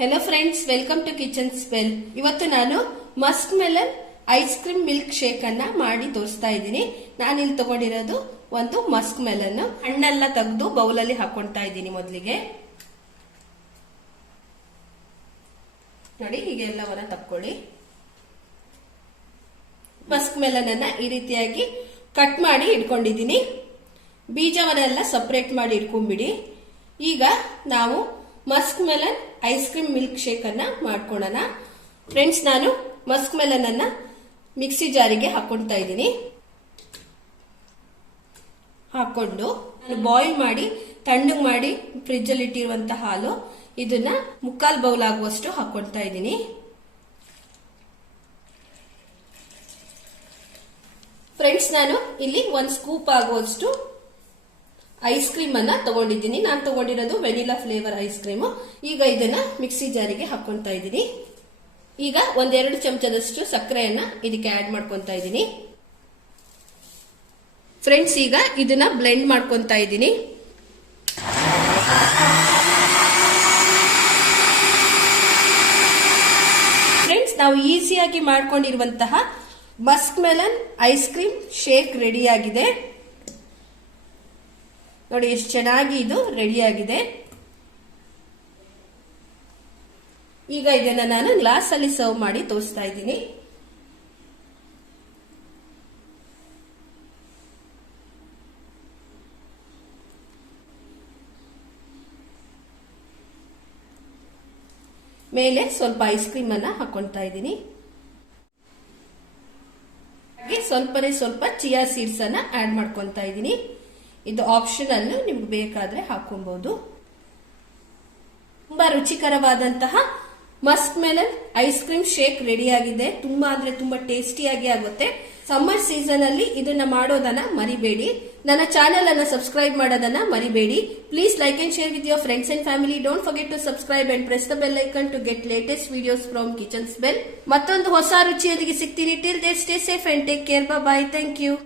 Hello friends, welcome to Kitchen Spell. ಇವತ್ತು ನಾನು Musk melon ice cream milkshake ಅನ್ನ ಮಾಡಿ ತೋರಿಸ್ತಾ ಇದ್ದೀನಿ. ನಾನು ಇಲ್ಲಿ ತಗೊಂಡಿರೋದು ಒಂದು ಮಸ್ಕ್ ಮೆಲನ್. ಹಣ್ಣೆಲ್ಲ ತೆಗೆದು ಬೌಲಲ್ಲಿ ಹಾಕೊಳ್ತಾ ಇದ್ದೀನಿ. ಮೊದಲಿಗೆ ನೋಡಿ, ಹೀಗೆ ಎಲ್ಲವನ್ನ ತಕ್ಕೊಳ್ಳಿ. ಮಸ್ಕ್ ಮೆಲನ್ ಅನ್ನ ಈ ರೀತಿಯಾಗಿ ಕಟ್ ಮಾಡಿ ಇಟ್ಕೊಂಡಿದ್ದೀನಿ. ಬೀಜವನ್ನೆಲ್ಲ ಸಪರೇಟ್ ಮಾಡಿ ಇಟ್ಕೊಂಡ್ಬಿಡಿ. ಈಗ ನಾವು Musk melon ice cream milkshake ಅನ್ನ ಮಾಡ್ಕೊಳ್ಳೋಣ. ಫ್ರೆಂಡ್ಸ್, ನಾನು ಮಸ್ಕ್ ಮೆಲನ್ ಅನ್ನ ಮಿಕ್ಸಿ ಜಾರಿಗೆ ಹಾಕೊಳ್ತಾ ಇದ್ದೀನಿ. ಹಾಕೊಂಡು ನಾನು ಬಾಯ್ಲ್ ಮಾಡಿ ತಣ್ಣಗೆ ಮಾಡಿ ಫ್ರಿಜ್ ಅಲ್ಲಿ ಇಟ್ಟಿರುವಂತಹ ಹಾಲು, ಇದನ್ನ 3/4 ಬೌಲ್ ಆಗುವಷ್ಟು ಹಾಕೊಳ್ತಾ ಇದ್ದೀನಿ. ಫ್ರೆಂಡ್ಸ್, ನಾನು ಇಲ್ಲಿ 1 ಸ್ಕೂಪ್ ಆಗುವಷ್ಟು ಐಸ್ ಕ್ರೀಮ್ ಅನ್ನ ತಗೊಂಡಿದ್ದೀನಿ. ನಾನು ತಗೊಂಡಿರೋದು ವೆನಿಲಾ ಫ್ಲೇವರ್ ಐಸ್ ಕ್ರೀಮ್. ಈಗ ಇದನ್ನ ಮಿಕ್ಸಿ ಜಾರಿಗೆ ಹಾಕೊಳ್ತಾ ಇದ್ದೀನಿ. ಈಗ 1-2 ಚಮಚದಷ್ಟು ಸಕ್ಕರೆಯನ್ನ ಇದಕ್ಕೆ ಆಡ್ ಮಾಡ್ಕೊತಾ ಇದ್ದೀನಿ. ಫ್ರೆಂಡ್ಸ್, ಈಗ ಇದನ್ನ ಬ್ಲೆಂಡ್ ಮಾಡ್ಕೊತಾ ಇದ್ದೀನಿ. ಫ್ರೆಂಡ್ಸ್, ನಾವು ಈಸಿಯಾಗಿ ಮಾಡ್ಕೊಂಡಿರುವಂತಹ musk melon ice cream shake ready ಆಗಿದೆ. ನೋಡಿ ಎಷ್ಟು ಚೆನ್ನಾಗಿ ಇದು ರೆಡಿ ಆಗಿದೆ. ಈಗ ಇದನ್ನ ನಾನು ಗ್ಲಾಸ್ ಅಲ್ಲಿ ಸರ್ವ್ ಮಾಡಿ ತೋರಿಸ್ತಾ ಇದ್ದೀನಿ. ಮೇಲೆ ಸ್ವಲ್ಪ ಐಸ್ ಕ್ರೀಮ್ ಅನ್ನ ಹಾಕೊಳ್ತಾ ಇದ್ದೀನಿ. ಹಾಗೆ ಸ್ವಲ್ಪ ಚಿಯಾ ಸೀಡ್ಸ್ ಅನ್ನ ಆಡ್ ಮಾಡ್ಕೊತಾ ಇದ್ದೀನಿ. ಇದು ಆಪ್ಷನಲ್, ನಿಮ್ಗೆ ಬೇಕಾದ್ರೆ ಹಾಕೊಬಹುದು. ತುಂಬಾ ರುಚಿಕರವಾದಂತಹ musk melon ice cream shake ready ಆಗಿದೆ. ತುಂಬಾ ಅಂದ್ರೆ ತುಂಬಾ ಟೇಸ್ಟಿಯಾಗಿ ಆಗುತ್ತೆ. ಸಮ್ಮರ್ ಸೀಸನ್ ಅಲ್ಲಿ ಇದನ್ನ ಮಾಡೋದನ್ನ ಮರಿಬೇಡಿ. ನನ್ನ ಚಾನೆಲ್ ಅನ್ನ ಸಬ್ಸ್ಕ್ರೈಬ್ ಮಾಡೋದನ್ನ ಮರಿಬೇಡಿ. Please like and share with your friends and family. Don't forget to subscribe and press the bell icon to get latest videos from Kitchen Spell. ಮತ್ತೊಂದು ಹೊಸ ರುಚಿಯೊಂದಿಗೆ ಸಿಗ್ತೀನಿ. Till there stay safe and take care. Bye. Thank you.